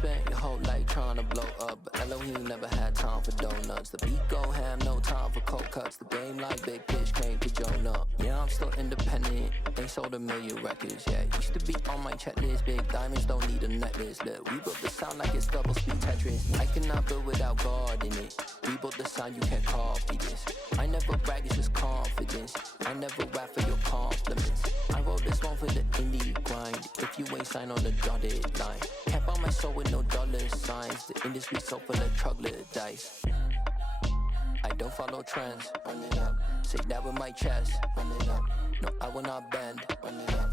spent your whole life trying to blow up, but Elohim never had time for donuts. The beat go ham, no time for cold cuts. The game like big pitch came to Jonah. Yeah, I'm still independent, ain't sold a million records yet. Used to be on my checklist, big diamonds don't need a necklace. Look, we built the sound like it's double speed Tetris. I cannot build without God in it. We built the sound, you can't copy this. I never brag, it's just confidence. I never rap for your compliments. I wrote this one for the indie grind. If you ain't signed on the dotted line, can't buy my soul with no dollar signs. The industry so full of troglodytes. I don't follow trends. Run it up. Say that with my chest. Run it up. No, I will not bend. Run it up.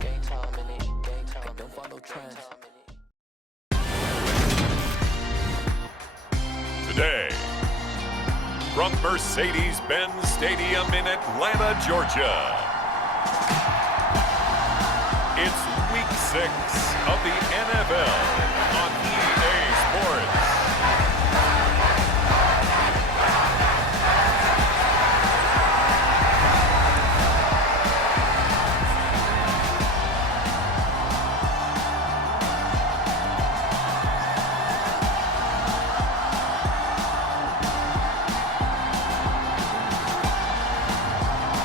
Game time in it. Game time. I don't follow trends. Today, from Mercedes-Benz Stadium in Atlanta, Georgia, it's Week 6 of the NFL on EA Sports.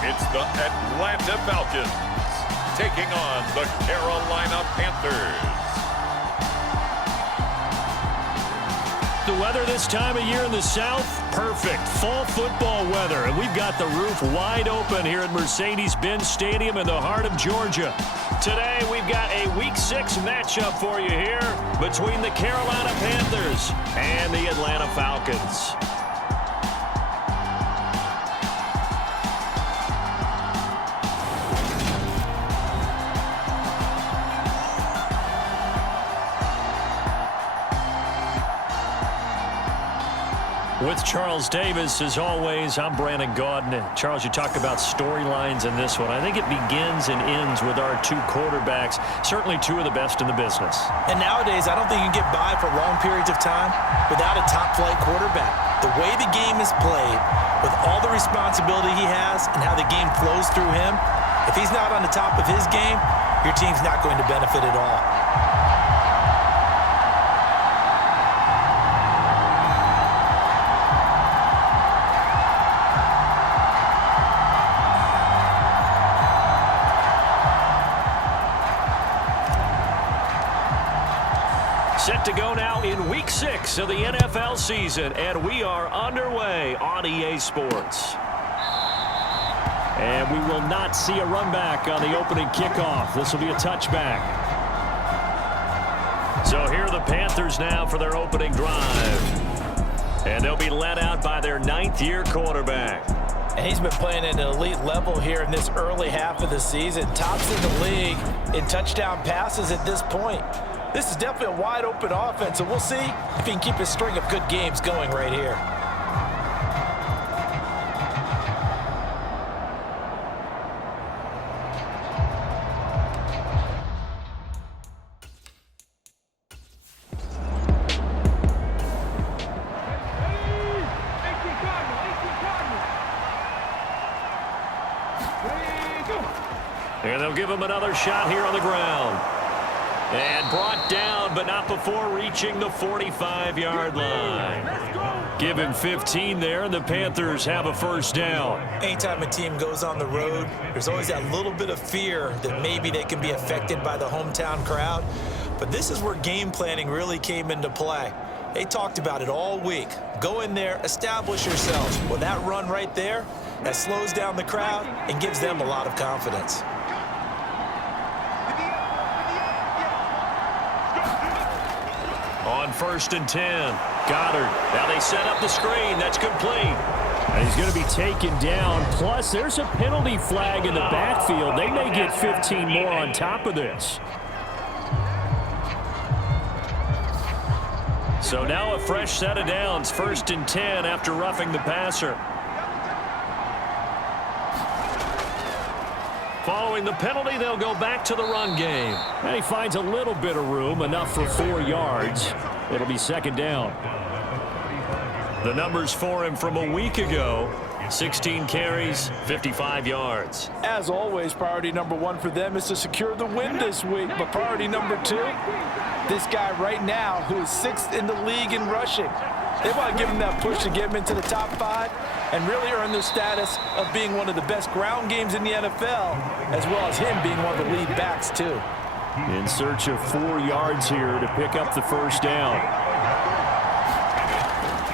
It's the Atlanta Falcons taking on the Carolina Panthers. The weather this time of year in the South, perfect. Fall football weather, and we've got the roof wide open here at Mercedes-Benz Stadium in the heart of Georgia. Today, we've got a Week 6 matchup for you here between the Carolina Panthers and the Atlanta Falcons. With Charles Davis, as always, I'm Brandon Gaudin. Charles, you talk about storylines in this one. I think it begins and ends with our two quarterbacks, certainly two of the best in the business. And nowadays, I don't think you can get by for long periods of time without a top-flight quarterback. The way the game is played, with all the responsibility he has and how the game flows through him, if he's not on the top of his game, your team's not going to benefit at all. Set to go now in Week 6 of the NFL season, and we are underway on EA Sports. And we will not see a run back on the opening kickoff. This will be a touchback. So here are the Panthers now for their opening drive. And they'll be led out by their 9th-year quarterback. And he's been playing at an elite level here in this early half of the season. Tops in the league in touchdown passes at this point. This is definitely a wide-open offense, and we'll see if he can keep his string of good games going right here. And they'll give him another shot here on the ground. And brought down, but not before reaching the 45-yard line. Give him 15 there, and the Panthers have a first down. Anytime a team goes on the road, there's always that little bit of fear that maybe they can be affected by the hometown crowd. But this is where game planning really came into play. They talked about it all week. Go in there, establish yourselves. Well, that run right there, that slows down the crowd and gives them a lot of confidence. On 1st and 10, Goddard. Now they set up the screen. That's complete. And he's going to be taken down. Plus, there's a penalty flag in the backfield. They may get 15 more on top of this. So now a fresh set of downs. 1st and 10 after roughing the passer. Following the penalty, they'll go back to the run game. And he finds a little bit of room, enough for 4 yards. It'll be 2nd down. The numbers for him from a week ago, 16 carries, 55 yards. As always, priority number one for them is to secure the win this week. But priority number two, this guy right now who is 6th in the league in rushing. They want to give him that push to get him into the top 5 and really earn the status of being one of the best ground games in the NFL, as well as him being one of the lead backs too. In search of 4 yards here to pick up the first down.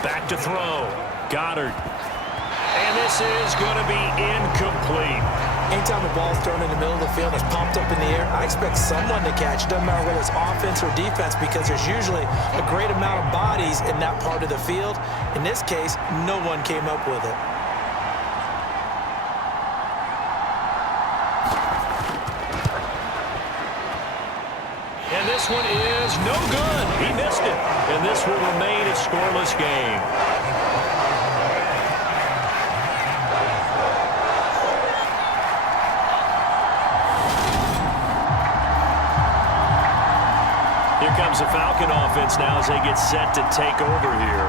Back to throw. Goddard. And this is going to be incomplete. Anytime the ball's thrown in the middle of the field and it's popped up in the air, I expect someone to catch. It doesn't matter whether it's offense or defense, because there's usually a great amount of bodies in that part of the field. In this case, no one came up with it. And this one is no good. He missed it. And this will remain a scoreless game. Here comes the Falcon offense now as they get set to take over here.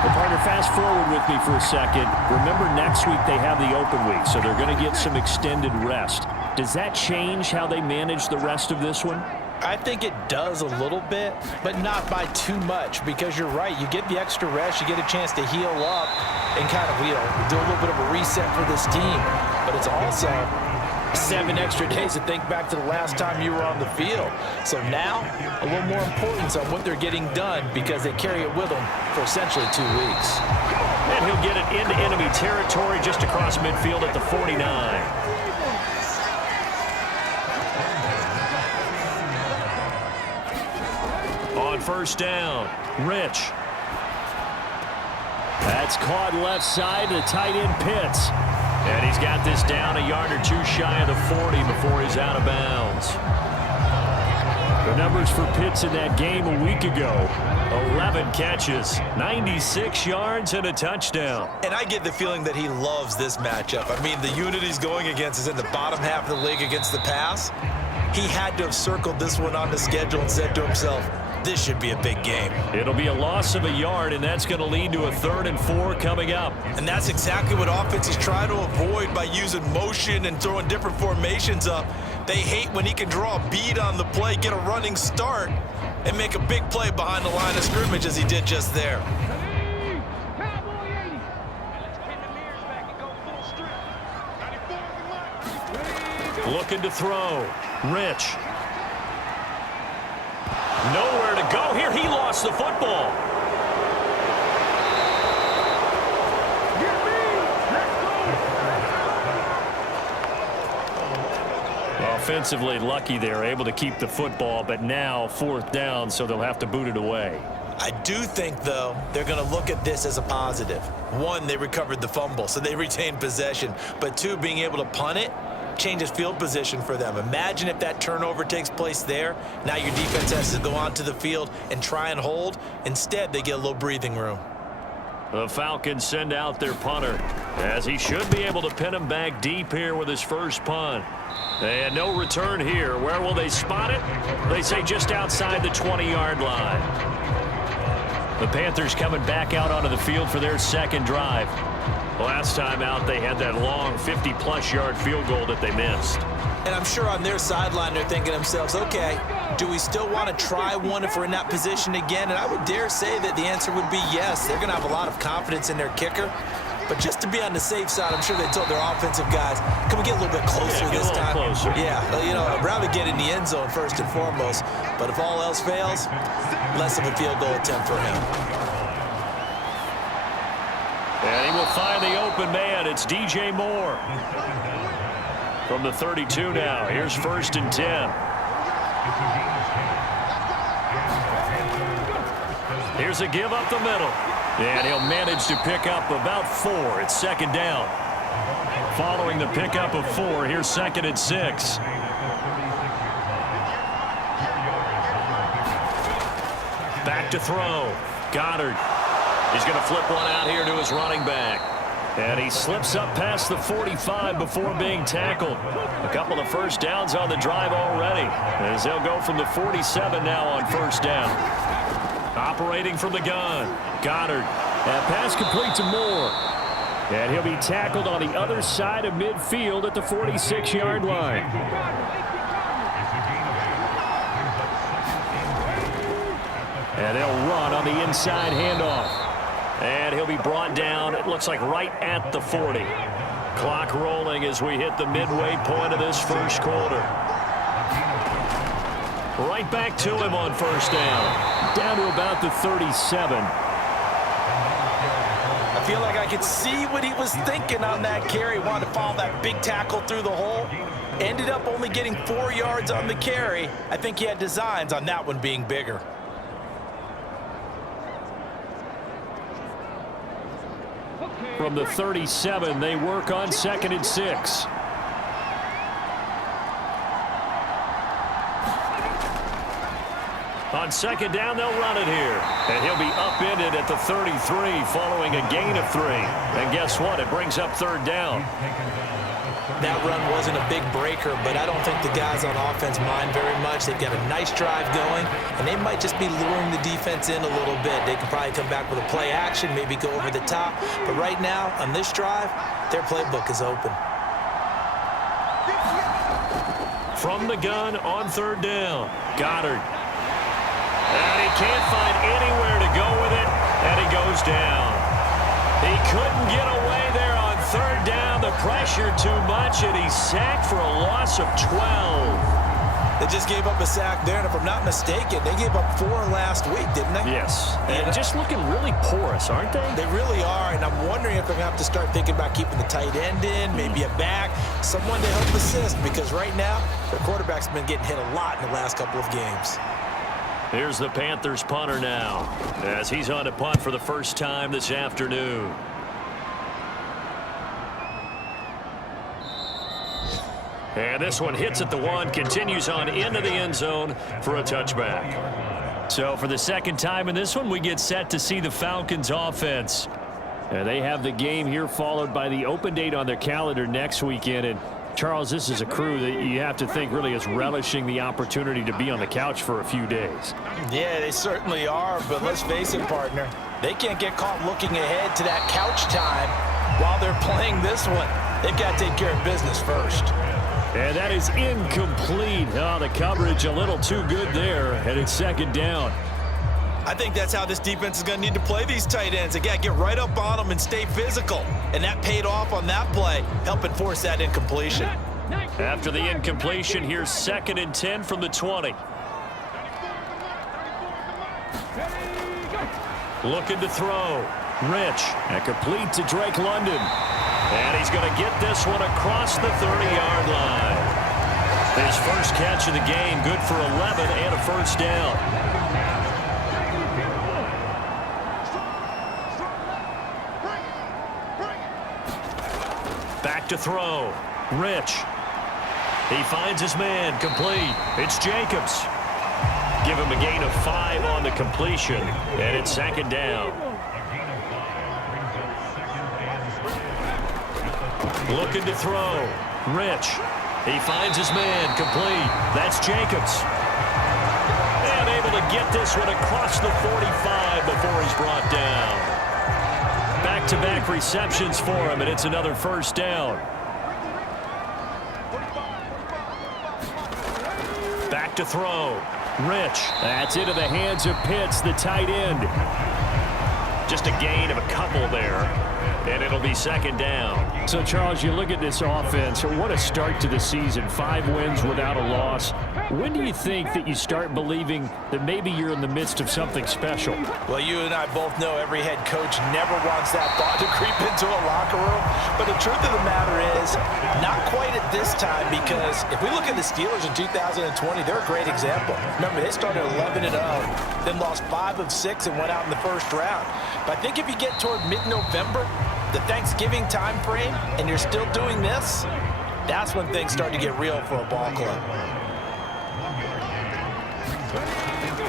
Well, partner, fast forward with me for a second. Remember, next week they have the open week, so they're going to get some extended rest. Does that change how they manage the rest of this one? I think it does a little bit, but not by too much, because you're right. You get the extra rest, you get a chance to heal up and kind of, do a little bit of a reset for this team. But it's also 7 extra days to think back to the last time you were on the field. So now, a little more importance on what they're getting done, because they carry it with them for essentially 2 weeks. And he'll get it into enemy territory just across midfield at the 49. On first down, Rich. That's caught left side to the tight end Pitts. And he's got this down a yard or two shy of the 40 before he's out of bounds. The numbers for Pitts in that game a week ago: 11 catches, 96 yards, and a touchdown. And I get the feeling that he loves this matchup. I mean, the unit he's going against is in the bottom half of the league against the pass. He had to have circled this one on the schedule and said to himself, this should be a big game. It'll be a loss of a yard, and that's going to lead to a 3rd and 4 coming up. And that's exactly what offenses try to avoid by using motion and throwing different formations up. They hate when he can draw a bead on the play, get a running start, and make a big play behind the line of scrimmage as he did just there. Looking to throw. Rich. Nowhere to go here. He lost the football. Offensively lucky they're able to keep the football, but now 4th down, so they'll have to boot it away. I do think, though, they're going to look at this as a positive. 1, they recovered the fumble, so they retained possession. But 2, being able to punt it changes field position for them. Imagine if that turnover takes place there. Now your defense has to go onto the field and try and hold. Instead, they get a little breathing room. The Falcons send out their punter, as he should be able to pin him back deep here with his first punt. And no return here. Where will they spot it? They say just outside the 20-yard line. The Panthers coming back out onto the field for their second drive. Last time out, they had that long 50-plus yard field goal that they missed. And I'm sure on their sideline, they're thinking to themselves, okay, do we still want to try one if we're in that position again? And I would dare say that the answer would be yes. They're going to have a lot of confidence in their kicker. But just to be on the safe side, I'm sure they told their offensive guys, can we get a little bit closer this time? Closer. Yeah, I'd rather get in the end zone first and foremost. But if all else fails, less of a field goal attempt for him. And he will find the open man. It's DJ Moore. From the 32 now. Here's 1st and 10. Here's a give up the middle. And he'll manage to pick up about 4. It's 2nd down. Following the pickup of 4, here's 2nd and 6. Back to throw. Goddard. He's going to flip one out here to his running back. And he slips up past the 45 before being tackled. A couple of first downs on the drive already, as they'll go from the 47 now on 1st down. Operating from the gun. Goddard. That pass complete to Moore. And he'll be tackled on the other side of midfield at the 46-yard line. And they'll run on the inside handoff. And he'll be brought down, it looks like right at the 40. Clock rolling as we hit the midway point of this first quarter. Right back to him on first down. Down to about the 37. I feel like I could see what he was thinking on that carry. Wanted to follow that big tackle through the hole. Ended up only getting 4 yards on the carry. I think he had designs on that one being bigger. From the 37, they work on 2nd and 6. On 2nd down, they'll run it here. And he'll be upended at the 33 following a gain of 3. And guess what? It brings up 3rd down. That run wasn't a big breaker, but I don't think the guys on offense mind very much. They've got a nice drive going, and they might just be luring the defense in a little bit. They can probably come back with a play action, maybe go over the top. But right now, on this drive, their playbook is open. From the gun on 3rd down, Goddard. And he can't find anywhere to go with it, and he goes down. He couldn't get away there on 3rd down. The pressure too much, and he's sacked for a loss of 12. They just gave up a sack there, and if I'm not mistaken, they gave up 4 last week, didn't they? Yes, and just looking really porous, aren't they? They really are, and I'm wondering if they're going to have to start thinking about keeping the tight end in, maybe a back, someone to help assist, because right now, their quarterback's been getting hit a lot in the last couple of games. Here's the Panthers punter now, as he's on to punt for the first time this afternoon. And this one hits at the 1, continues on into the end zone for a touchback. So for the second time in this one, we get set to see the Falcons offense. And they have the game here followed by the open date on their calendar next weekend. And Charles, this is a crew that you have to think really is relishing the opportunity to be on the couch for a few days. Yeah, they certainly are, but let's face it, partner. They can't get caught looking ahead to that couch time while they're playing this one. They've got to take care of business first. And that is incomplete. Oh, the coverage a little too good there, and it's 2nd down. I think that's how this defense is going to need to play these tight ends. They got to get right up on them and stay physical. And that paid off on that play, helping force that incompletion. After the incompletion, here's 2nd and 10 from the 20. Looking to throw. Rich. And complete to Drake London. And he's going to get this one across the 30-yard line. His first catch of the game, good for 11 and a first down. Back to throw. Rich. He finds his man. Complete. It's Jacobs. Give him a gain of 5 on the completion. And it's 2nd down. Looking to throw. Rich. He finds his man. Complete. That's Jacobs. And able to get this one across the 45 before he's brought down. Back-to-back receptions for him, and it's another first down. Back to throw. Rich. That's into the hands of Pitts, the tight end. Just a gain of a couple there, and it'll be 2nd down. So, Charles, you look at this offense, what a start to the season. 5 wins without a loss. When do you think that you start believing that maybe you're in the midst of something special? Well, you and I both know every head coach never wants that thought to creep into a locker room. But the truth of the matter is, not quite at this time, because if we look at the Steelers in 2020, they're a great example. Remember, they started 11-0, then lost 5 of 6 and went out in the first round. But I think if you get toward mid-November, the Thanksgiving time frame, and you're still doing this, that's when things start to get real for a ball club.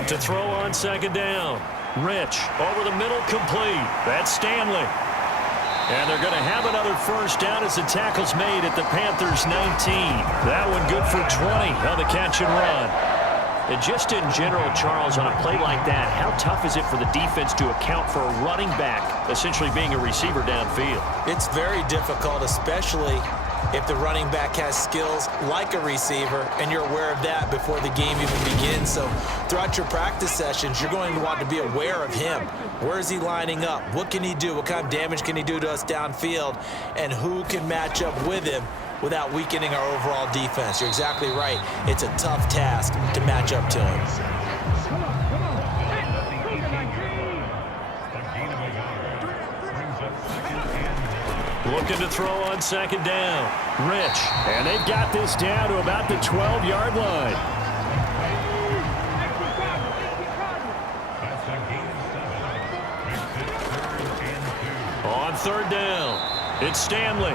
To throw on 2nd down. Rich over the middle, complete. That's Stanley. And they're going to have another first down as the tackle's made at the Panthers 19. That one good for 20 on the catch and run. And just in general, Charles, on a play like that, how tough is it for the defense to account for a running back essentially being a receiver downfield? It's very difficult, especially if the running back has skills like a receiver, and you're aware of that before the game even begins. So throughout your practice sessions, you're going to want to be aware of him. Where is he lining up? What can he do? What kind of damage can he do to us downfield? And who can match up with him without weakening our overall defense? You're exactly right. It's a tough task to match up to him. Looking to throw on second down. Rich. And they've got this down to about the 12-yard line. On third down, it's Stanley.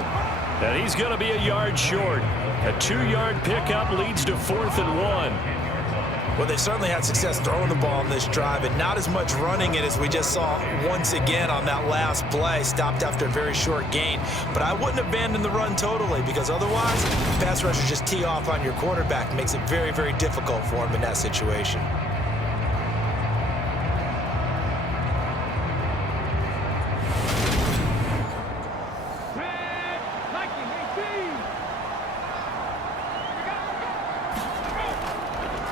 And he's going to be a yard short. A 2-yard pickup leads to 4th and 1. Well, they certainly had success throwing the ball in this drive, and not as much running it as we just saw once again on that last play. Stopped after a very short gain. But I wouldn't abandon the run totally, because otherwise, pass rushers just tee off on your quarterback. Makes it very, very difficult for him in that situation.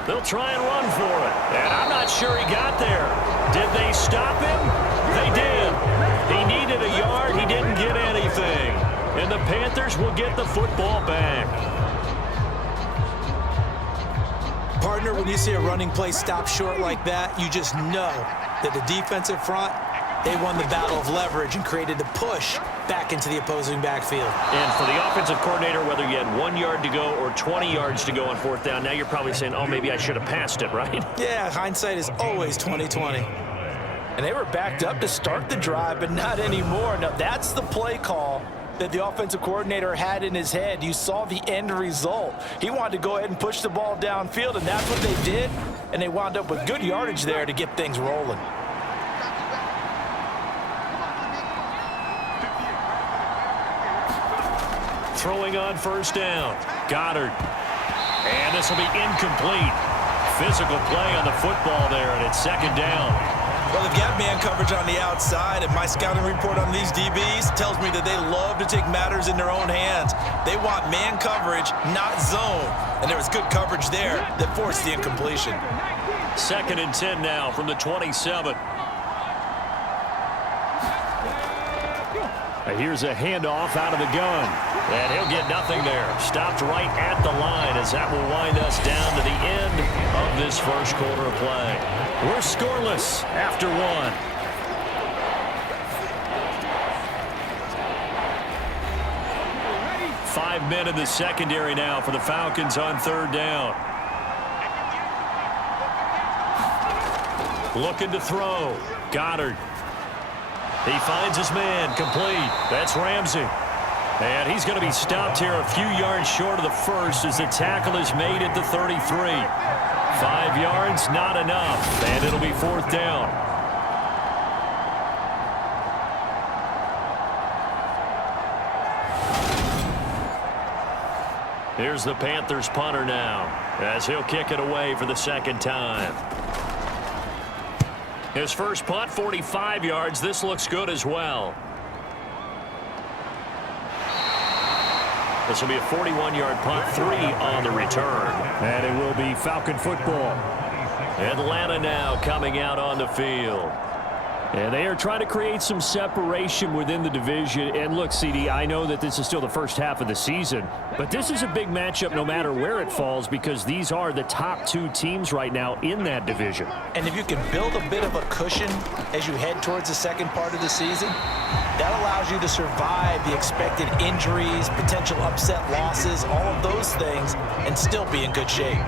They'll try and run for it. And I'm not sure he got there. Did they stop him? They did. He needed a yard. He didn't get anything. And the Panthers will get the football back. Partner, when you see a running play stop short like that, you just know that the defensive front, they won the battle of leverage and created the push back into the opposing backfield. And for the offensive coordinator, whether you had 1 yard to go or 20 yards to go on fourth down, now you're probably saying, oh, maybe I should have passed it, right? Yeah, hindsight is always 20/20. And they were backed up to start the drive, but not anymore. Now, that's the play call that the offensive coordinator had in his head. You saw the end result. He wanted to go ahead and push the ball downfield, and that's what they did. And they wound up with good yardage there to get things rolling. Throwing on first down. Goddard. And this will be incomplete. Physical play on the football there, and it's second down. Well, they've got man coverage on the outside, and my scouting report on these DBs tells me that they love to take matters in their own hands. They want man coverage, not zone. And there was good coverage there that forced the incompletion. 2nd and 10 now from the 27. Here's a handoff out of the gun. And he'll get nothing there. Stopped right at the line as that will wind us down to the end of this first quarter of play. We're scoreless after 1. Five men in the secondary now for the Falcons on third down. Looking to throw. Goddard. He finds his man, complete. That's Ramsey. And he's going to be stopped here a few yards short of the first as the tackle is made at the 33. 5 yards, not enough, and it'll be fourth down. Here's the Panthers punter now as he'll kick it away for the second time. His first punt, 45 yards. This looks good as well. This will be a 41-yard punt, 3 on the return. And it will be Falcon football. Atlanta now coming out on the field. And they are trying to create some separation within the division. And look, CD, I know that this is still the first half of the season, but this is a big matchup no matter where it falls because these are the top 2 teams right now in that division. And if you can build a bit of a cushion as you head towards the second part of the season, that allows you to survive the expected injuries, potential upset losses, all of those things, and still be in good shape.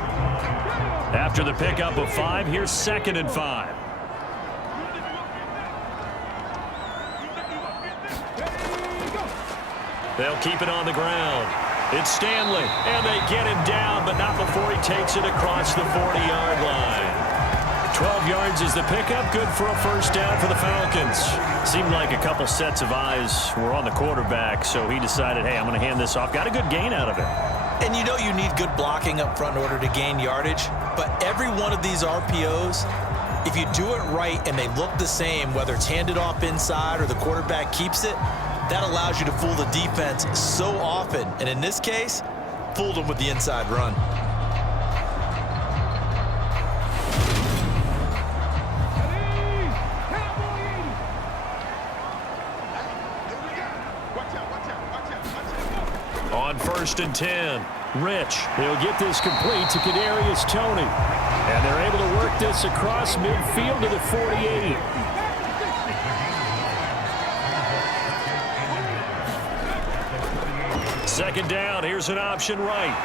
After the pickup of 5, here's 2nd and 5. They'll keep it on the ground. It's Stanley, and they get him down, but not before he takes it across the 40-yard line. 12 yards is the pickup, good for a first down for the Falcons. Seemed like a couple sets of eyes were on the quarterback, so he decided, hey, I'm going to hand this off. Got a good gain out of it. And you know you need good blocking up front in order to gain yardage, but every one of these RPOs, if you do it right and they look the same, whether it's handed off inside or the quarterback keeps it, that allows you to fool the defense so often. And in this case, fooled them with the inside run. On 1st and 10, Rich. He'll get this complete to Kadarius Toney. And they're able to work this across midfield to the 48. Second down, here's an option right.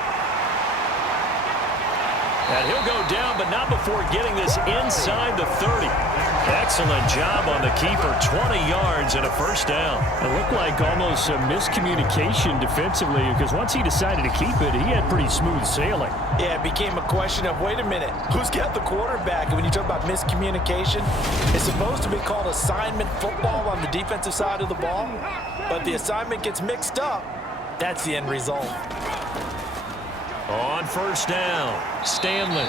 And he'll go down, but not before getting this inside the 30. Excellent job on the keeper, 20 yards and a first down. It looked like almost a miscommunication defensively because once he decided to keep it, he had pretty smooth sailing. Yeah, it became a question of, wait a minute, who's got the quarterback? And when you talk about miscommunication, it's supposed to be called assignment football on the defensive side of the ball, but the assignment gets mixed up. That's the end result. On 1st down, Stanley.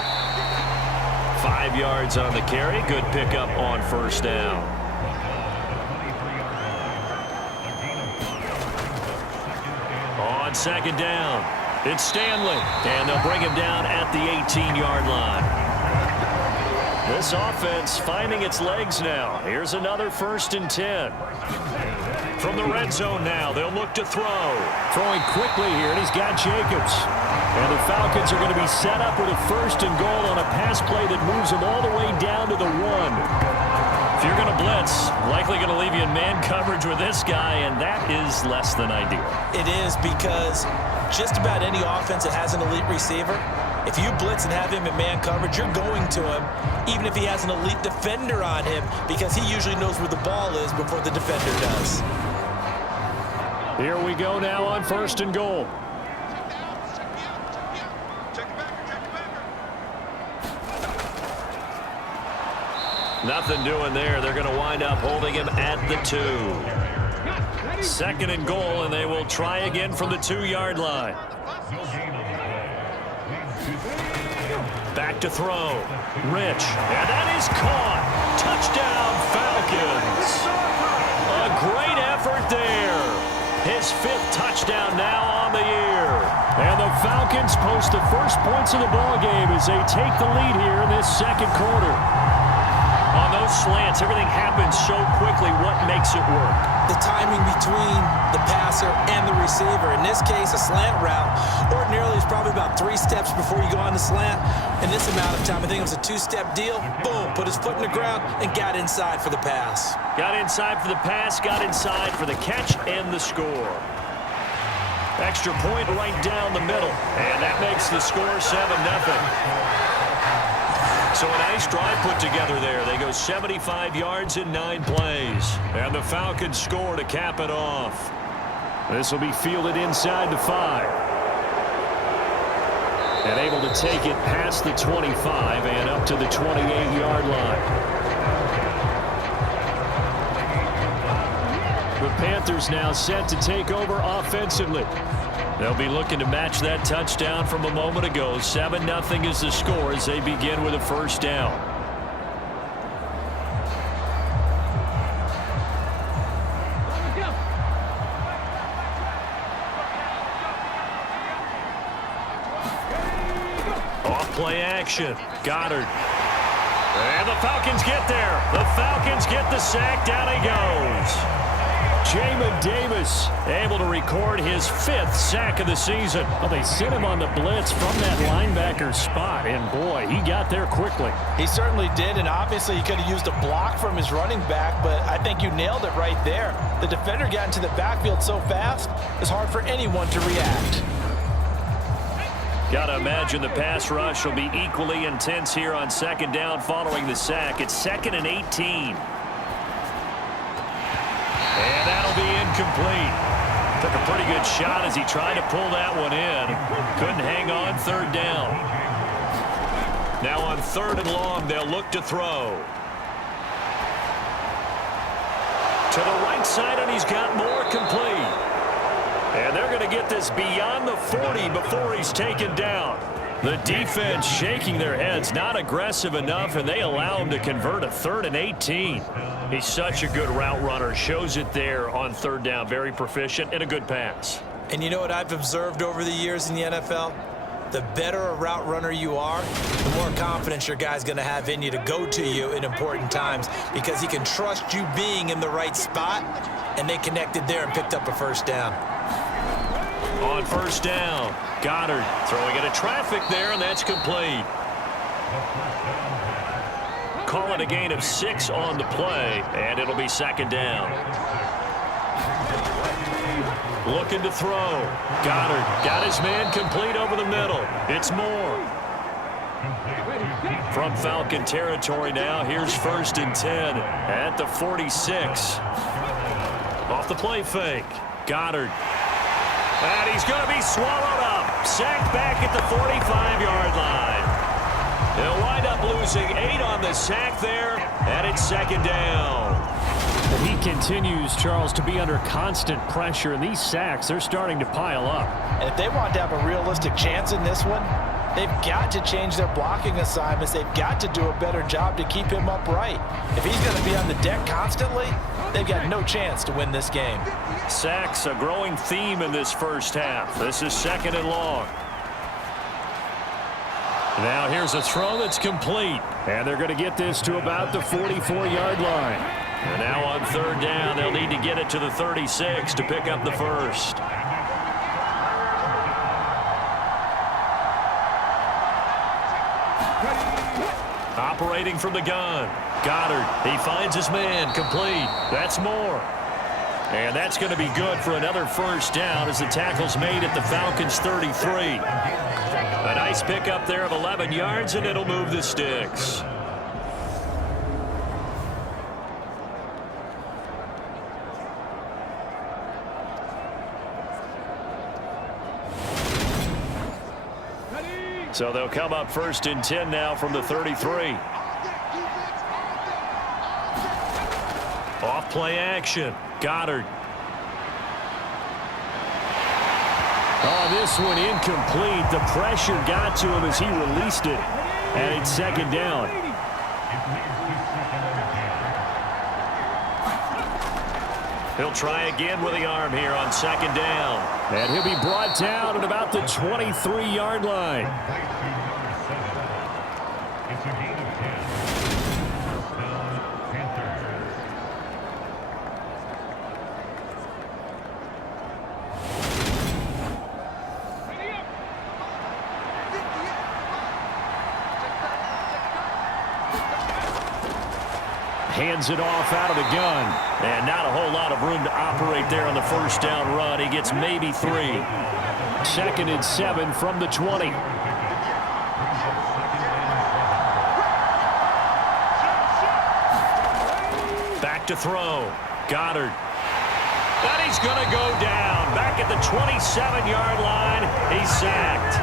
5 yards on the carry. Good pickup on 1st down. On 2nd down, it's Stanley. And they'll bring him down at the 18-yard line. This offense finding its legs now. Here's another 1st and 10. From the red zone now, they'll look to throw. Throwing quickly here, and he's got Jacobs. And the Falcons are going to be set up with a 1st and goal on a pass play that moves them all the way down to the 1. If you're going to blitz, likely going to leave you in man coverage with this guy, and that is less than ideal. It is, because just about any offense that has an elite receiver, if you blitz and have him in man coverage, you're going to him, even if he has an elite defender on him, because he usually knows where the ball is before the defender does. Here we go now on 1st and goal. Nothing doing there. They're going to wind up holding him at the 2. 2nd and goal, and they will try again from the 2-yard line. Back to throw. Rich. And that is caught. Touchdown, Falcons. A great effort there. His 5th touchdown now on the year. And the Falcons post the first points of the ballgame as they take the lead here in this 2nd quarter. On those slants, everything happens so quickly. What makes it work? The timing between the passer and the receiver. In this case, a slant route ordinarily is probably about 3 steps before you go on the slant. In this amount of time, I think it was a 2-step deal. Boom, put his foot in the ground and got inside for the pass. Got inside for the pass, got inside for the catch and the score. Extra point right down the middle. And that makes the score 7-0. So a nice drive put together there. They go 75 yards in 9 plays. And the Falcons score to cap it off. This will be fielded inside the 5. And able to take it past the 25 and up to the 28-yard line. The Panthers now set to take over offensively. They'll be looking to match that touchdown from a moment ago. 7-0 is the score as they begin with a 1st down. Off play action. Goddard. And the Falcons get there. The Falcons get the sack. Down he goes. Jamin Davis able to record his 5th sack of the season. Well, they sent him on the blitz from that linebacker spot, and boy, he got there quickly. He certainly did, and obviously he could have used a block from his running back, but I think you nailed it right there. The defender got into the backfield so fast, it's hard for anyone to react. Got to imagine the pass rush will be equally intense here on 2nd down following the sack. It's 2nd and 18. And that'll be incomplete. Took a pretty good shot as he tried to pull that one in. Couldn't hang on 3rd down. Now on 3rd and long, they'll look to throw. To the right side, and he's got more complete. And they're going to get this beyond the 40 before he's taken down. The defense shaking their heads, not aggressive enough, and they allow him to convert a 3rd and 18. He's such a good route runner. Shows it there on 3rd down. Very proficient and a good pass. And you know what I've observed over the years in the NFL? The better a route runner you are, the more confidence your guy's going to have in you to go to you in important times because he can trust you being in the right spot, and they connected there and picked up a 1st down. On 1st down, Goddard throwing into traffic there, and that's complete. Call it a gain of 6 on the play, and it'll be 2nd down. Looking to throw. Goddard got his man complete over the middle. It's Moore. From Falcon territory now, here's 1st and 10 at the 46. Off the play fake. Goddard. And he's going to be swallowed up. Sacked back at the 45-yard line. They'll wind up losing 8 on the sack there, and it's 2nd down. He continues, Charles, to be under constant pressure, and these sacks, they're starting to pile up. And if they want to have a realistic chance in this one, they've got to change their blocking assignments. They've got to do a better job to keep him upright. If he's going to be on the deck constantly, they've got no chance to win this game. Sacks, a growing theme in this 1st half. This is 2nd and long. Now here's a throw that's complete. And they're going to get this to about the 44-yard line. And now on 3rd down, they'll need to get it to the 36 to pick up the 1st. Operating from the gun. Goddard, he finds his man, complete. That's Moore. And that's going to be good for another 1st down as the tackle's made at the Falcons' 33. A nice pickup there of 11 yards, and it'll move the sticks. So they'll come up 1st and 10 now from the 33. Off play action. Goddard. Oh, this one incomplete. The pressure got to him as he released it. And it's 2nd down. He'll try again with the arm here on 2nd down. And he'll be brought down at about the 23-yard line. Hands it off out of the gun. And not a whole lot of room to operate there on the 1st down run. He gets maybe 3. 2nd and 7 from the 20. Back to throw. Goddard. And he's going to go down. Back at the 27-yard line. He's sacked.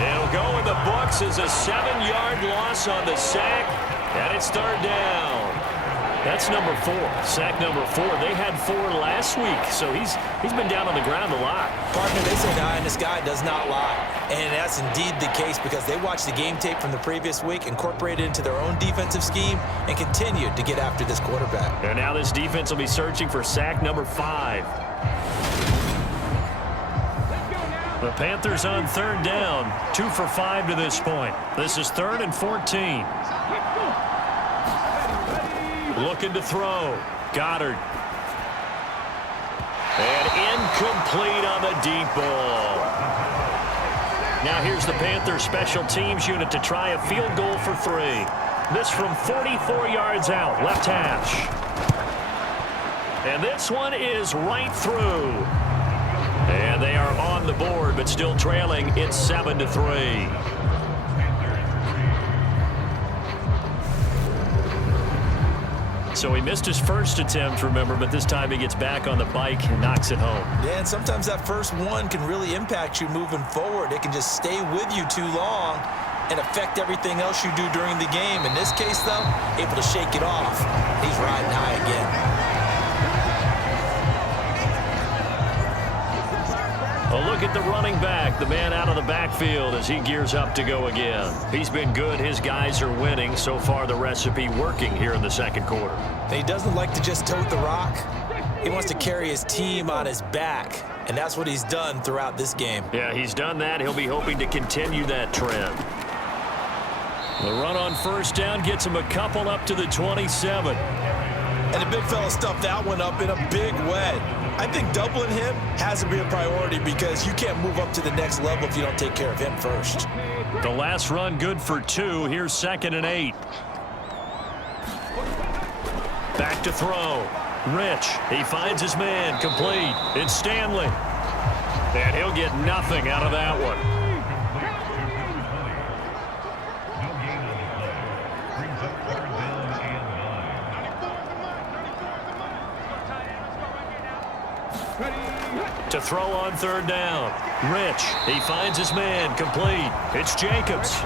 It'll go in the books as a 7-yard loss on the sack. And it's 3rd down. That's number 4. Sack number 4. They had 4 last week, so he's been down on the ground a lot. Partner, they say the eye in the sky does not lie. And that's indeed the case because they watched the game tape from the previous week, incorporated it into their own defensive scheme, and continued to get after this quarterback. And now this defense will be searching for sack number 5. The Panthers on 3rd down. 2 for 5 to this point. This is 3rd and 14. Looking to throw. Goddard. And incomplete on the deep ball. Now here's the Panthers special teams unit to try a field goal for 3. This from 44 yards out, left hash. And this one is right through. And they are on the board, but still trailing. It's 7-3. So he missed his first attempt, remember, but this time he gets back on the bike and knocks it home. Yeah, and sometimes that first one can really impact you moving forward. It can just stay with you too long and affect everything else you do during the game. In this case, though, able to shake it off. He's riding high again. look at the running back, the man out of the backfield as he gears up to go again. He's been good. His guys are winning. So far, the recipe working here in the second quarter. He doesn't like to just tote the rock. He wants to carry his team on his back, and that's what he's done throughout this game. Yeah, he's done that. He'll be hoping to continue that trend. The run on first down gets him a couple up to the 27. And the big fella stuffed that one up in a big way. I think doubling him has to be a priority because you can't move up to the next level if you don't take care of him first. The last run good for 2. Here's 2nd and 8. Back to throw. Rich. He finds his man. Complete. It's Stanley. And he'll get nothing out of that one. To throw on third down. Rich. He finds his man. Complete. It's Jacobs.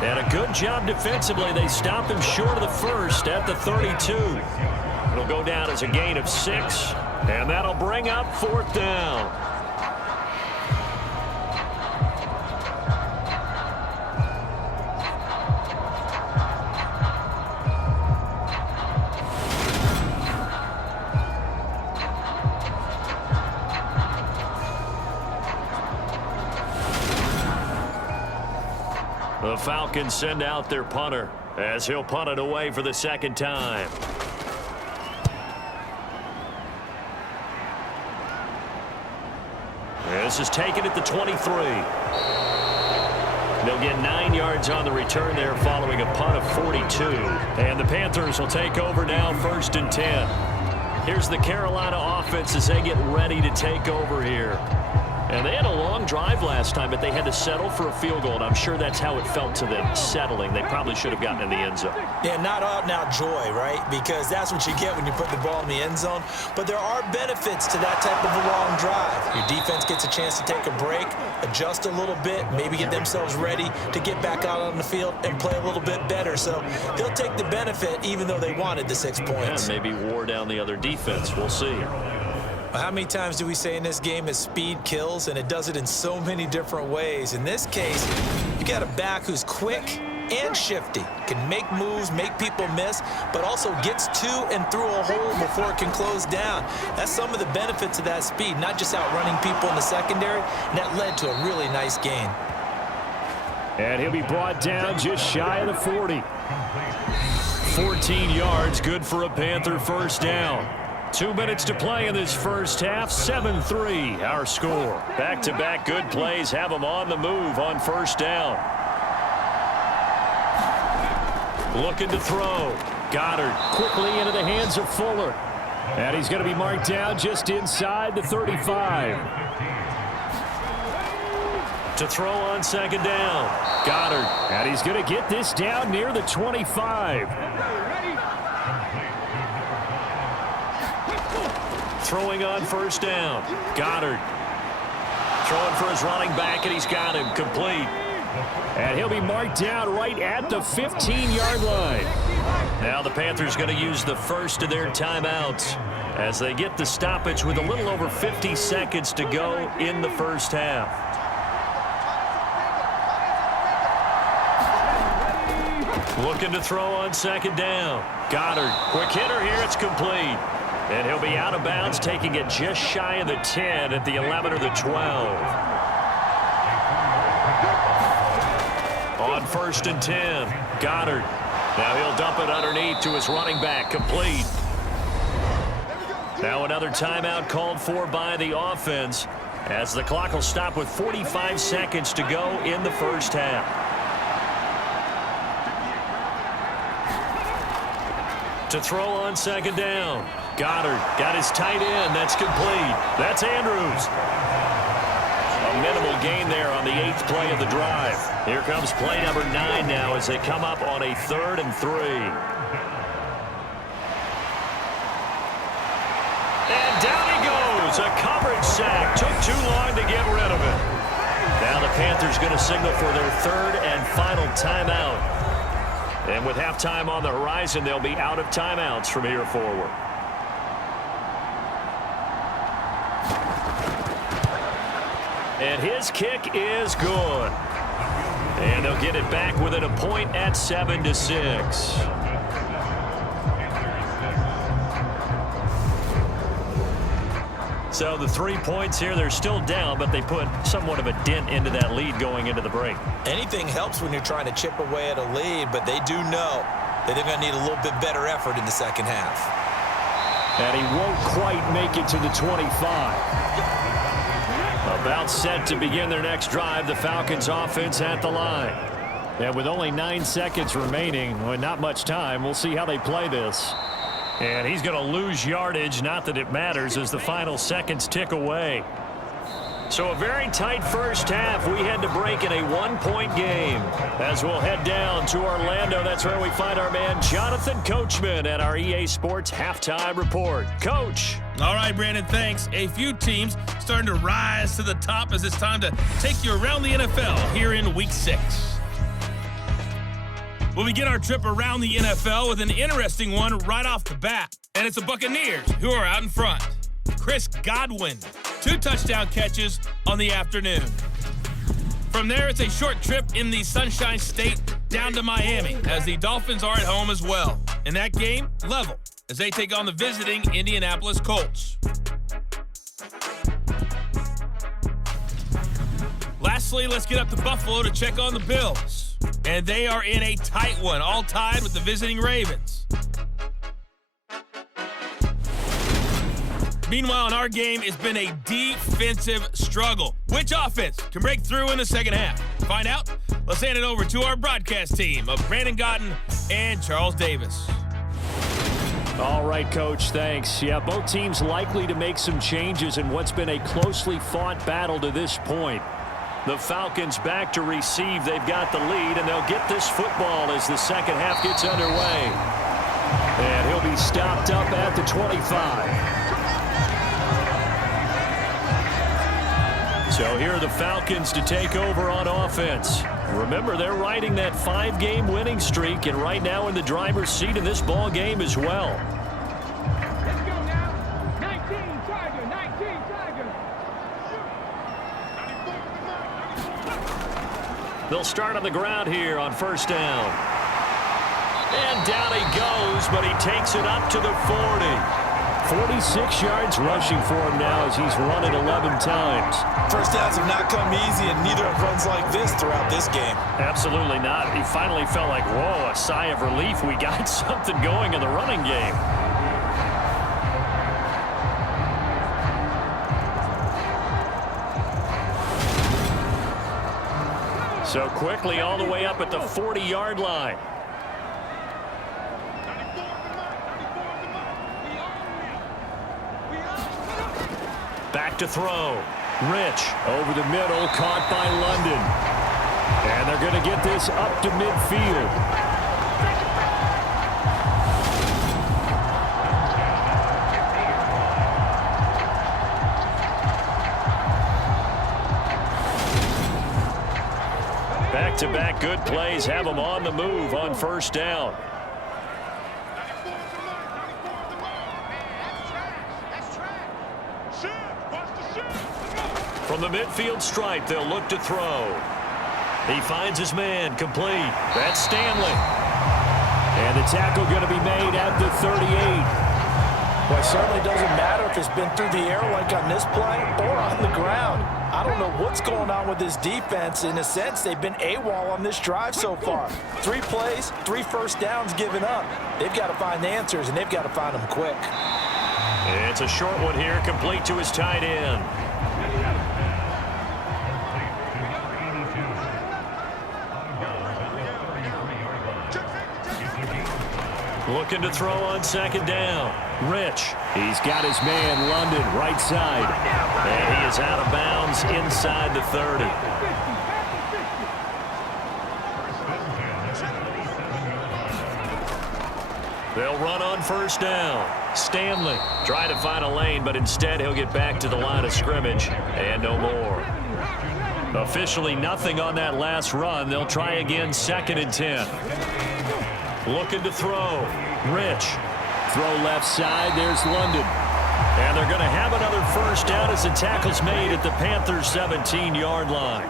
And a good job defensively. They stop him short of the first at the 32. It'll go down as a gain of 6. And that'll bring up 4th down. The Falcons send out their punter as he'll punt it away for the 2nd time. This is taken at the 23. They'll get 9 yards on the return there following a punt of 42. And the Panthers will take over now 1st and 10. Here's the Carolina offense as they get ready to take over here. And they had a long drive last time, but they had to settle for a field goal, and I'm sure that's how it felt to them, settling. They probably should have gotten in the end zone. Yeah, not out-and-out joy, right? Because that's what you get when you put the ball in the end zone. But there are benefits to that type of a long drive. Your defense gets a chance to take a break, adjust a little bit, maybe get themselves ready to get back out on the field and play a little bit better. So they'll take the benefit even though they wanted the 6 points. Yeah, maybe wore down the other defense. We'll see. How many times do we say in this game is speed kills, and it does it in so many different ways. In this case, you got a back who's quick and shifty, can make moves, make people miss, but also gets to and through a hole before it can close down. That's some of the benefits of that speed, not just outrunning people in the secondary, and that led to a really nice gain. And he'll be brought down just shy of the 40. 14 yards, good for a Panther first down. 2 minutes to play in this first half. 7-3 our score. Back-to-back good plays have them on the move on first down. Looking to throw. Goddard quickly into the hands of Fuller. And he's going to be marked down just inside the 35. To throw on 2nd down. Goddard. And he's going to get this down near the 25. Throwing on first down. Goddard. Throwing for his running back, and he's got him complete. And he'll be marked down right at the 15-yard line. Now the Panthers going to use the first of their timeouts as they get the stoppage with a little over 50 seconds to go in the first half. Looking to throw on 2nd down. Goddard. Quick hitter here. It's complete. And he'll be out of bounds, taking it just shy of the 10 at the 11 or the 12. On 1st and 10, Goddard. Now he'll dump it underneath to his running back, complete. Now another timeout called for by the offense as the clock will stop with 45 seconds to go in the first half. To throw on 2nd down. Goddard got his tight end. That's complete. That's Andrews. A minimal gain there on the 8th play of the drive. Here comes play number 9 now as they come up on a 3rd and 3. And down he goes. A coverage sack. Took too long to get rid of it. Now the Panthers going to signal for their 3rd and final timeout. And with halftime on the horizon, they'll be out of timeouts from here forward. And his kick is good. And they'll get it back within a point at 7-6. So the 3 points here, they're still down, but they put somewhat of a dent into that lead going into the break. Anything helps when you're trying to chip away at a lead, but they do know that they're going to need a little bit better effort in the second half. And he won't quite make it to the 25. About set to begin their next drive, the Falcons offense at the line. And with only 9 seconds remaining, well, not much time, we'll see how they play this. And he's going to lose yardage, not that it matters, as the final seconds tick away. So a very tight first half. We had to break in a 1-point game. As we'll head down to Orlando, that's where we find our man Jonathan Coachman at our EA Sports Halftime Report. Coach. All right, Brandon, thanks. A few teams starting to rise to the top as it's time to take you around the NFL here in Week 6. We'll begin our trip around the NFL with an interesting one right off the bat. And it's the Buccaneers who are out in front. Chris Godwin, 2 touchdown catches on the afternoon. From there, it's a short trip in the Sunshine State down to Miami as the Dolphins are at home as well. In that game, level as they take on the visiting Indianapolis Colts. Lastly, let's get up to Buffalo to check on the Bills. And they are in a tight one, all tied with the visiting Ravens. Meanwhile, in our game, it's been a defensive struggle. Which offense can break through in the second half? To find out, let's hand it over to our broadcast team of Brandon Gotten and Charles Davis. All right, Coach, thanks. Yeah, both teams likely to make some changes in what's been a closely fought battle to this point. The Falcons back to receive. They've got the lead, and they'll get this football as the second half gets underway. And he'll be stopped up at the 25. So here are the Falcons to take over on offense. Remember, they're riding that 5-game winning streak, and right now in the driver's seat in this ball game as well. Let's go now. 19 Tiger, 19 Tiger. They'll start on the ground here on first down. And down he goes, but he takes it up to the 40. 46 yards rushing for him now as he's run it 11 times. First downs have not come easy, and neither have runs like this throughout this game. Absolutely not. He finally felt like, whoa, a sigh of relief. We got something going in the running game. So quickly all the way up at the 40-yard line. Back to throw. Rich over the middle, caught by London. And they're going to get this up to midfield. Back-to-back good plays have them on the move on first down. From the midfield stripe, they'll look to throw. He finds his man, complete. That's Stanley. And the tackle going to be made at the 38. Well, it certainly doesn't matter if it's been through the air like on this play or on the ground. I don't know what's going on with this defense. In a sense, they've been AWOL on this drive so far. 3 plays, 3 first downs given up. They've got to find answers, and they've got to find them quick. It's a short one here, complete to his tight end. Looking to throw on second down. Rich. He's got his man, London, right side. And he is out of bounds inside the 30. They'll run on first down. Stanley trying to find a lane, but instead he'll get back to the line of scrimmage and no more. Officially nothing on that last run. They'll try again, 2nd and 10. Looking to throw. Rich. Throw left side. There's London. And they're going to have another first down as the tackle's made at the Panthers' 17-yard line.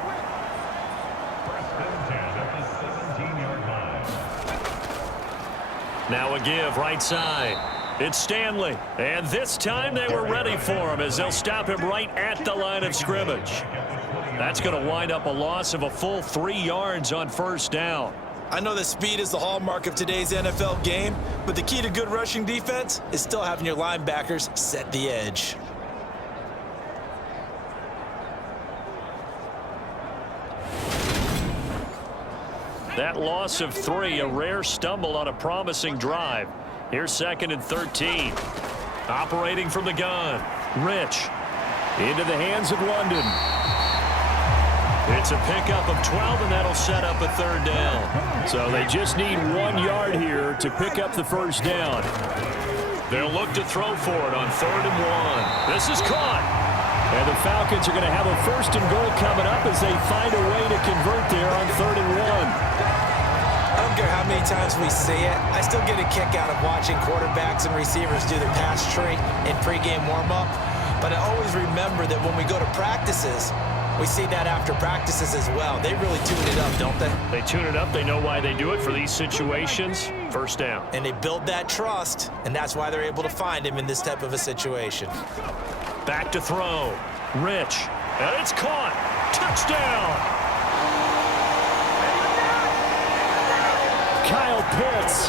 Now a give right side. It's Stanley. And this time they were ready for him as they'll stop him right at the line of scrimmage. That's going to wind up a loss of a full 3 yards on first down. I know that speed is the hallmark of today's NFL game, but the key to good rushing defense is still having your linebackers set the edge. That loss of 3, a rare stumble on a promising drive. Here's 2nd and 13. Operating from the gun. Rich. Into the hands of London. It's a pickup of 12, and that'll set up a 3rd down. So they just need 1 yard here to pick up the first down. They'll look to throw for it on 3rd and 1. This is caught. And the Falcons are going to have a 1st and goal coming up as they find a way to convert there on 3rd and 1. I don't care how many times we see it. I still get a kick out of watching quarterbacks and receivers do the pass tree in pregame warm-up. But I always remember that when we go to practices, we see that after practices as well. They really tune it up, don't they? They tune it up. They know why they do it for these situations. First down. And they build that trust, and that's why they're able to find him in this type of a situation. Back to throw. Rich. And it's caught. Touchdown. Kyle Pitts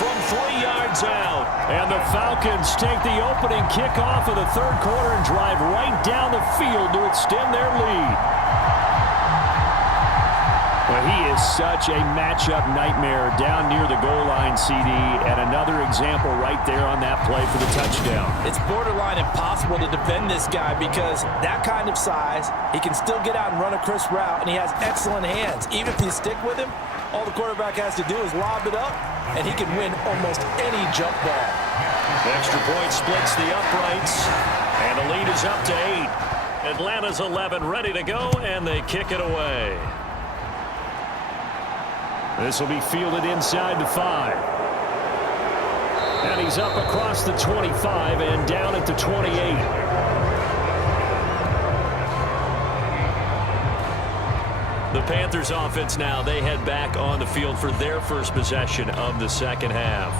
from 3 yards out. And the Falcons take the opening kickoff of the 3rd quarter and drive right down the field to extend their lead. Well, he is such a matchup nightmare down near the goal line, CD, and another example right there on that play for the touchdown. It's borderline impossible to defend this guy because that kind of size, he can still get out and run a crisp route, and he has excellent hands. Even if you stick with him, all the quarterback has to do is lob it up, and he can win almost any jump ball. The extra point splits the uprights, and the lead is up to 8. Atlanta's 11 ready to go, and they kick it away. This will be fielded inside the 5. And he's up across the 25 and down at the 28. The Panthers offense now, they head back on the field for their first possession of the second half.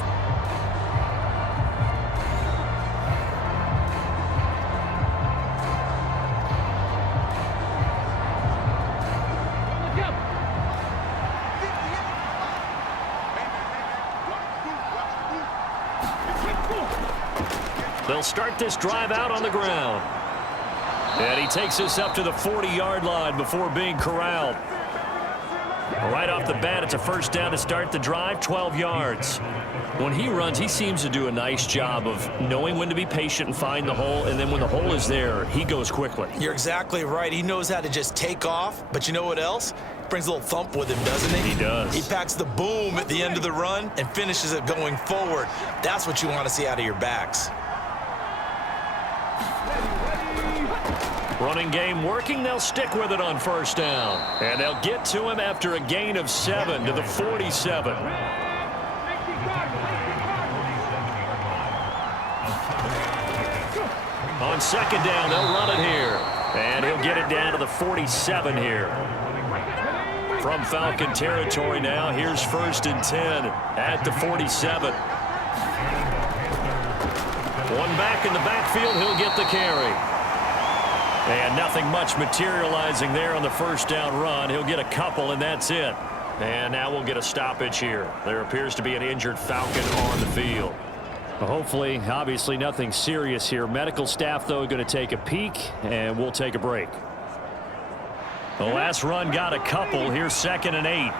They'll start this drive out on the ground. And he takes us up to the 40-yard line before being corralled. Right off the bat, it's a first down to start the drive, 12 yards. When he runs, he seems to do a nice job of knowing when to be patient and find the hole, and then when the hole is there, he goes quickly. You're exactly right. He knows how to just take off, but you know what else? Brings a little thump with him, doesn't he? He does. He packs the boom at the end of the run and finishes it going forward. That's what you want to see out of your backs. Running game working. They'll stick with it on first down. And they'll get to him after a gain of 7 to the 47. On second down, they'll run it here. And he'll get it down to the 47 here. From Falcon territory now, here's 1st and 10 at the 47. One back in the backfield, he'll get the carry. And nothing much materializing there on the first down run. He'll get a couple, and that's it. And now we'll get a stoppage here. There appears to be an injured Falcon on the field. Well, hopefully, obviously nothing serious here. Medical staff, though, going to take a peek, and we'll take a break. The last run got a couple. Here's 2nd and 8.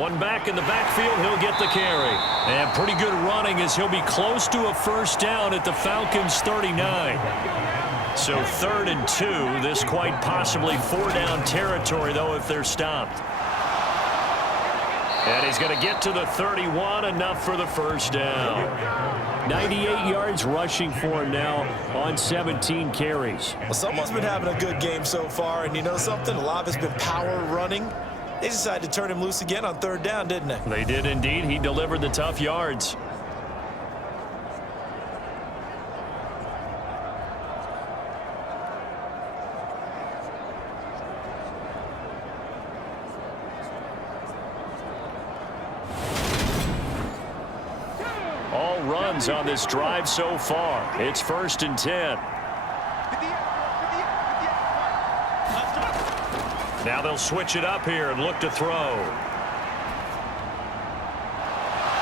One back in the backfield, he'll get the carry. And pretty good running as he'll be close to a first down at the Falcons' 39. So 3rd and 2, this quite possibly 4-down territory, though, if they're stopped. And he's going to get to the 31, enough for the first down. 98 yards rushing for him now on 17 carries. Well, someone's been having a good game so far, and you know something? A lot of it's been power running. They decided to turn him loose again on 3rd down, didn't they? They did indeed. He delivered the tough yards. All runs on this drive so far. It's 1st and 10. Now they'll switch it up here and look to throw.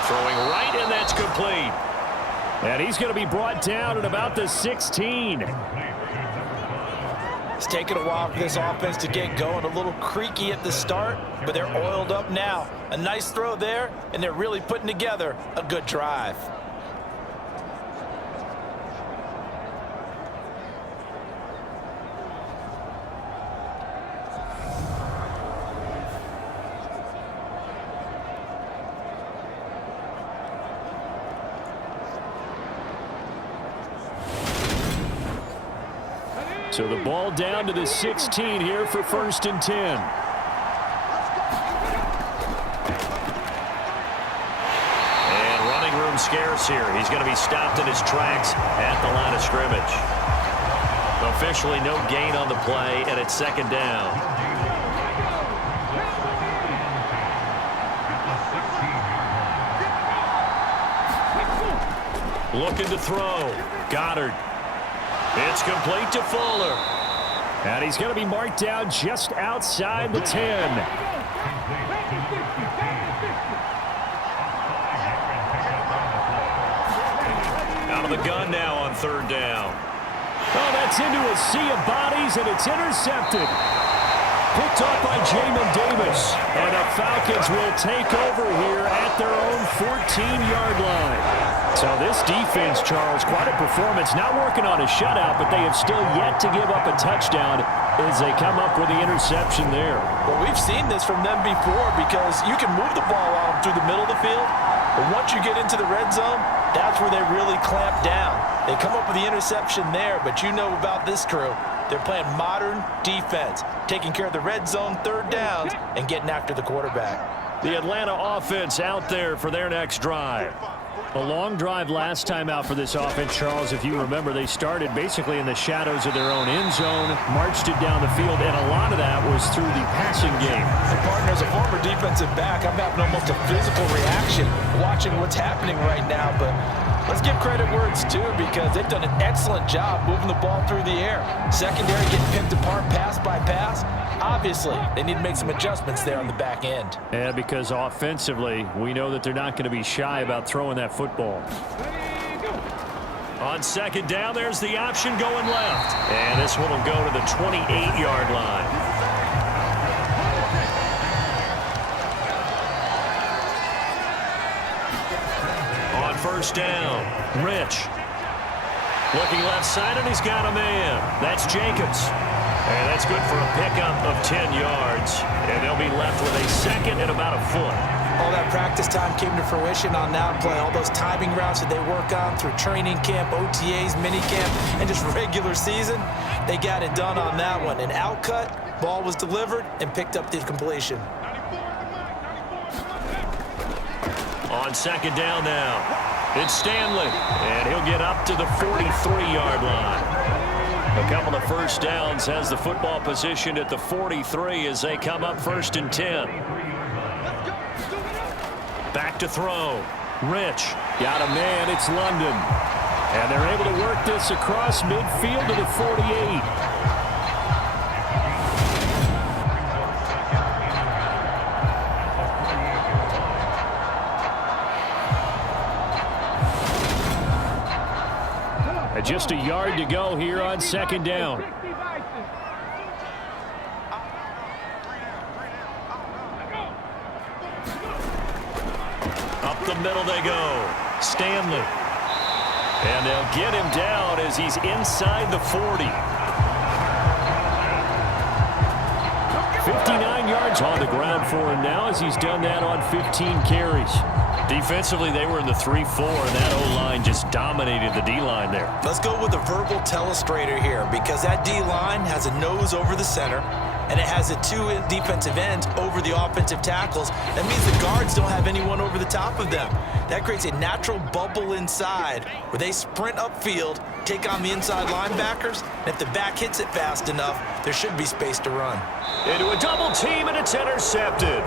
Throwing right, and that's complete. And he's going to be brought down at about the 16. It's taken a while for this offense to get going. A little creaky at the start, but they're oiled up now. A nice throw there, and they're really putting together a good drive. So the ball down to the 16 here for 1st and 10. And running room scarce here. He's going to be stopped in his tracks at the line of scrimmage. Officially no gain on the play, and it's 2nd down. Looking to throw. Goddard. It's complete to Fuller. And he's going to be marked down just outside the 10. Out of the gun now on 3rd down. Oh, that's into a sea of bodies, and it's intercepted. Picked off by Jamin Davis. And the Falcons will take over here at their own 14-yard line. So this defense, Charles, quite a performance. Not working on a shutout, but they have still yet to give up a touchdown as they come up with the interception there. Well, we've seen this from them before because you can move the ball on through the middle of the field, but once you get into the red zone, that's where they really clamp down. They come up with the interception there, but you know about this crew. They're playing modern defense, taking care of the red zone 3rd downs and getting after the quarterback. The Atlanta offense out there for their next drive. A long drive last time out for this offense, Charles. If you remember, they started basically in the shadows of their own end zone, marched it down the field, and a lot of that was through the passing game. And partner, as a former defensive back, I'm having almost a physical reaction watching what's happening right now, but let's give credit where it's due because they've done an excellent job moving the ball through the air. Secondary getting picked apart pass by pass. Obviously, they need to make some adjustments there on the back end. Yeah, because offensively, we know that they're not going to be shy about throwing that football. On 2nd down, there's the option going left. And this one will go to the 28-yard line. On 1st down, Rich. Looking left side, and he's got a man. That's Jacobs. And that's good for a pickup of 10 yards. And they'll be left with a 2nd and about a foot. All that practice time came to fruition on that play. All those timing routes that they work on through training camp, OTAs, minicamp, and just regular season, they got it done on that one. An outcut, ball was delivered, and picked up the completion. On 2nd down now, it's Stanley. And he'll get up to the 43-yard line. A couple of 1st downs has the football positioned at the 43 as they come up 1st and 10. Back to throw. Rich. Got a man. It's London. And they're able to work this across midfield to the 48. Just a yard to go here on 2nd down. Up the middle they go. Stanley. And they'll get him down as he's inside the 40. 59 yards on the ground for him now as he's done that on 15 carries. Defensively, they were in the 3-4, and that O-line just dominated the D-line there. Let's go with a verbal telestrator here because that D-line has a nose over the center. and it has the two defensive ends over the offensive tackles. That means the guards don't have anyone over the top of them. That creates a natural bubble inside where they sprint upfield, take on the inside linebackers, and if the back hits it fast enough, there should be space to run. Into a double team, and it's intercepted.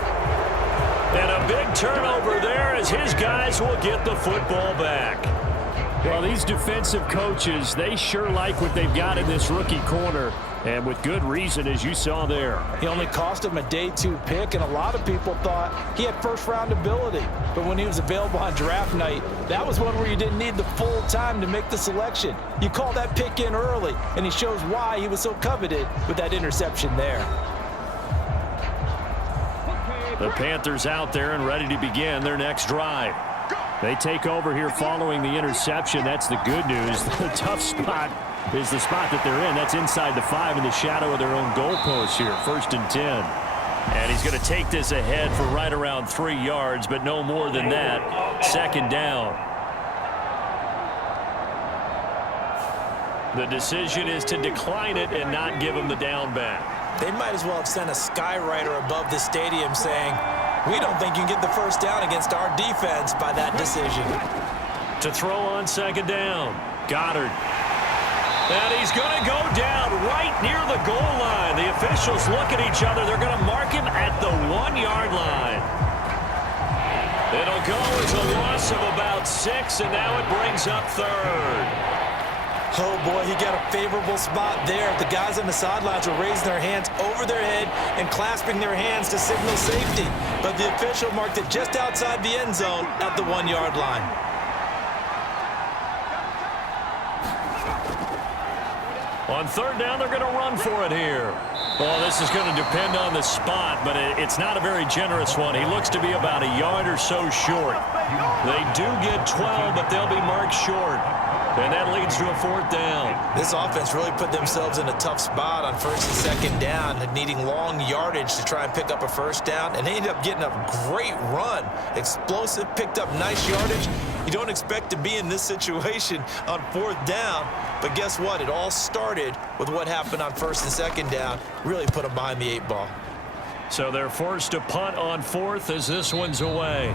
And a big turnover there as his guys will get the football back. Well, these defensive coaches, they sure like what they've got in this rookie corner, and with good reason, as you saw there. He only cost him a day 2 pick, and a lot of people thought he had first-round ability. But when he was available on draft night, that was one where you didn't need the full time to make the selection. You call that pick in early, and he shows why he was so coveted with that interception there. The Panthers out there and ready to begin their next drive. They take over here following the interception. That's the good news. The tough spot is the spot that they're in. That's inside the 5 in the shadow of their own goalpost here. 1st and 10. And he's going to take this ahead for right around 3 yards, but no more than that. 2nd down. The decision is to decline it and not give him the down back. They might as well have sent a skywriter above the stadium saying, "We don't think you can get the first down against our defense by that decision." To throw on 2nd down, Goddard. And he's going to go down right near the goal line. The officials look at each other. They're going to mark him at the 1-yard line. It'll go as a loss of about 6, and now it brings up 3rd. Oh, boy, he got a favorable spot there. The guys on the sidelines were raising their hands over their head and clasping their hands to signal safety. But the official marked it just outside the end zone at the 1-yard line. On 3rd down, they're going to run for it here. Well, this is going to depend on the spot, but it's not a very generous one. He looks to be about a yard or so short. They do get 12, but they'll be marked short. And that leads to a 4th down. This offense really put themselves in a tough spot on 1st and 2nd down, needing long yardage to try and pick up a 1st down, and they ended up getting a great run. Explosive, picked up nice yardage. You don't expect to be in this situation on 4th down, but guess what? It all started with what happened on 1st and 2nd down. Really put them behind the 8 ball. So they're forced to punt on 4th as this one's away.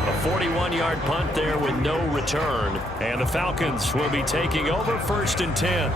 A 41-yard punt there with no return. And the Falcons will be taking over 1st and 10.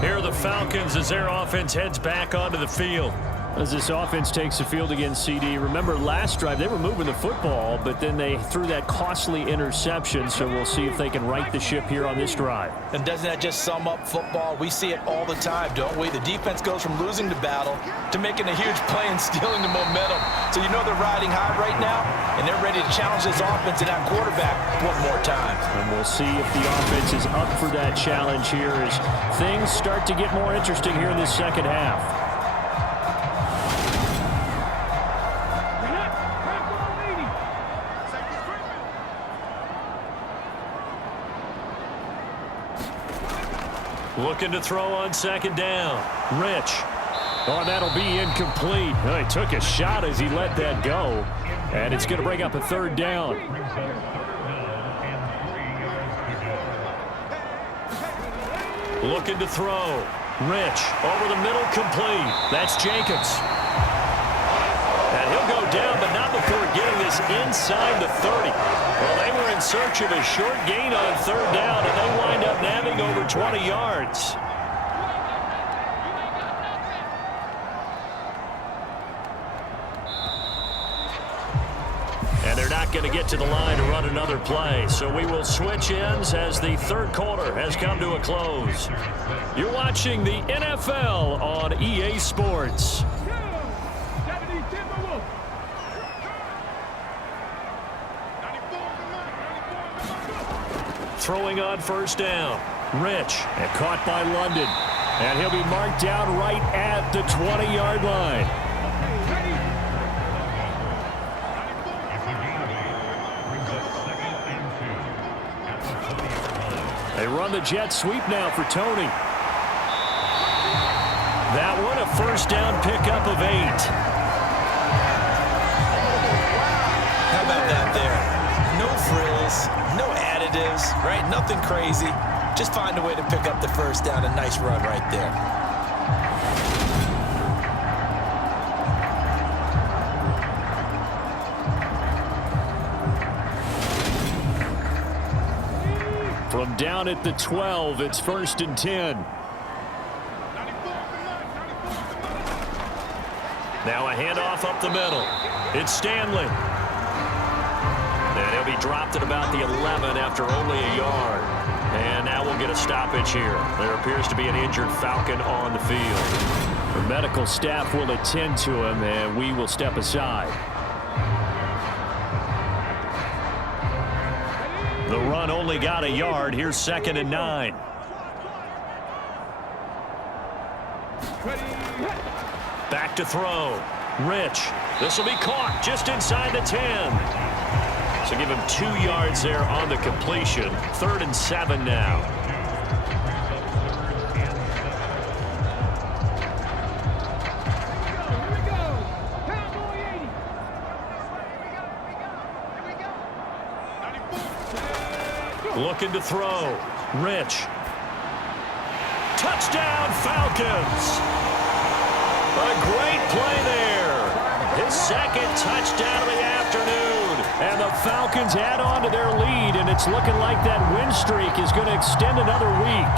Here are the Falcons as their offense heads back onto the field. As this offense takes the field against CD, remember last drive they were moving the football, but then they threw that costly interception, so we'll see if they can right the ship here on this drive. And doesn't that just sum up football? We see it all the time, don't we? The defense goes from losing the battle to making a huge play and stealing the momentum. So you know they're riding high right now, and they're ready to challenge this offense and that quarterback one more time. And we'll see if the offense is up for that challenge here as things start to get more interesting here in this 2nd half. Looking to throw on 2nd down. Rich. Oh, that'll be incomplete. Oh, he took a shot as he let that go. And it's going to bring up a 3rd down. Looking to throw. Rich. Over the middle, complete. That's Jacobs. And he'll go down, but not before getting this inside the 30. Well, they were in search of a short gain on 3rd down, and they wind up nabbing over 20 yards. And they're not going to get to the line to run another play. So we will switch ends as the 3rd quarter has come to a close. You're watching the NFL on EA Sports. Throwing on 1st down. Rich. And caught by London. And he'll be marked down right at the 20-yard line. They run the jet sweep now for Tony. That one a 1st down pickup of 8. How about that there? No frills, no additives, right? Nothing crazy. Just find a way to pick up the 1st down. A nice run right there. From down at the 12, it's 1st and 10. Now a handoff up the middle. It's Stanley. And he'll be dropped at about the 11 after only a yard. And now we'll get a stoppage here. There appears to be an injured Falcon on the field. The medical staff will attend to him, and we will step aside. The run only got a yard. Here's 2nd and 9. Back to throw. Rich. This will be caught just inside the 10. So give him 2 yards there on the completion. 3rd and 7 now. Looking to throw. Rich. Touchdown, Falcons. A great play there. His 2nd touchdown of the afternoon. And the Falcons add on to their lead, and it's looking like that win streak is going to extend another week.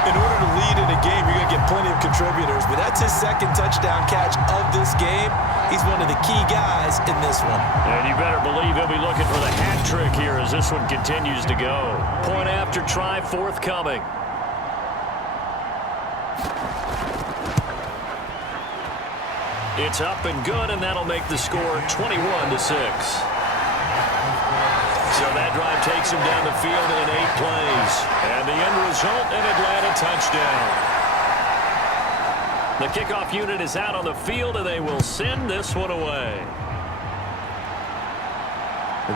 In order to lead in a game, you're going to get plenty of contributors, but that's his 2nd touchdown catch of this game. He's one of the key guys in this one. And you better believe he'll be looking for the hat trick here as this one continues to go. Point after try forthcoming. It's up and good, and that'll make the score 21-6. So that drive takes him down the field in 8 plays. And the end result, an Atlanta touchdown. The kickoff unit is out on the field, and they will send this one away.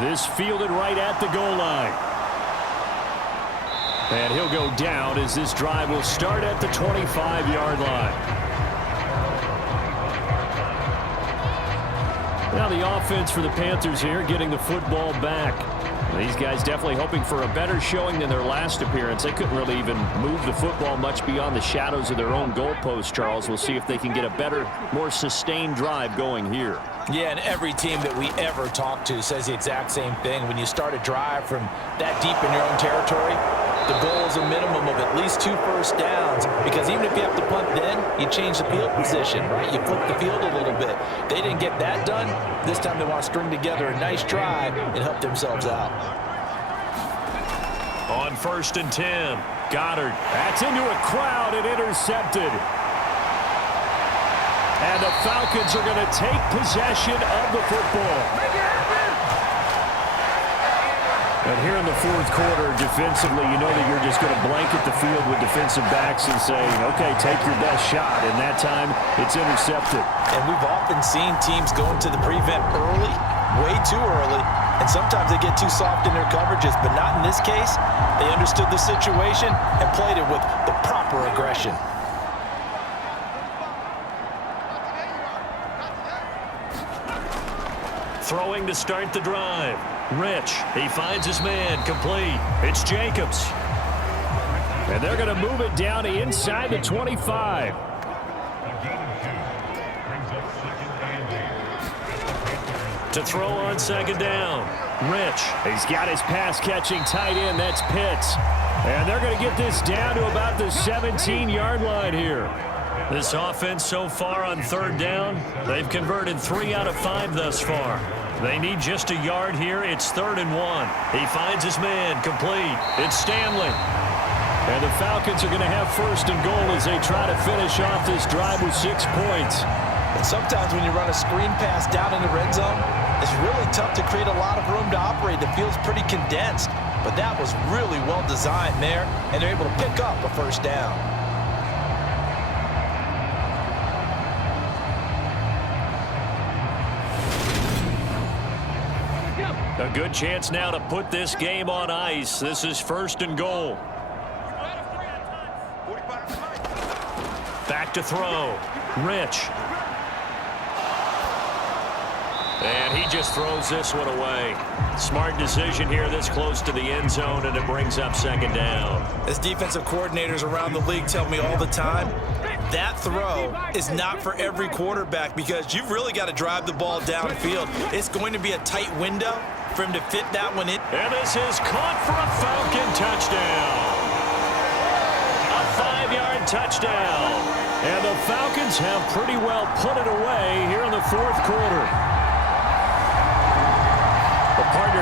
This fielded right at the goal line. And he'll go down as this drive will start at the 25-yard line. Now the offense for the Panthers here, getting the football back. These guys definitely hoping for a better showing than their last appearance. They couldn't really even move the football much beyond the shadows of their own goalpost, Charles. We'll see if they can get a better, more sustained drive going here. Yeah, and every team that we ever talk to says the exact same thing. When you start a drive from that deep in your own territory, the goal is a minimum of at least 2 first downs, because even if you have to punt then, you change the field position, right? You flip the field a little bit. They didn't get that done. This time they want to string together a nice drive and help themselves out. On 1st and 10, Goddard. That's into a crowd and intercepted. And the Falcons are going to take possession of the football. And here in the 4th quarter, defensively, you know that you're just going to blanket the field with defensive backs and say, okay, take your best shot. And that time, it's intercepted. And we've often seen teams go into the prevent early, way too early, and sometimes they get too soft in their coverages. But not in this case. They understood the situation and played it with the proper aggression. Throwing to start the drive. Rich, he finds his man, complete. It's Jacobs. And they're going to move it down to inside the 25. To throw on 2nd down. Rich, he's got his pass-catching tight end, that's Pitts. And they're going to get this down to about the 17-yard line here. This offense so far on 3rd down, they've converted 3 out of 5 thus far. They need just a yard here. It's 3rd and 1. He finds his man, complete. It's Stanley. And the Falcons are going to have 1st and goal as they try to finish off this drive with 6 points. And sometimes when you run a screen pass down in the red zone, it's really tough to create a lot of room to operate. The field's pretty condensed. But that was really well designed there, and they're able to pick up a 1st down. A good chance now to put this game on ice. This is 1st and goal. Back to throw. Rich. And he just throws this one away. Smart decision here this close to the end zone, and it brings up 2nd down. As defensive coordinators around the league tell me all the time, that throw is not for every quarterback, because you've really got to drive the ball downfield. It's going to be a tight window, for him to fit that one in. And this is caught for a Falcon touchdown. A 5-yard touchdown. And the Falcons have pretty well put it away here in the fourth quarter.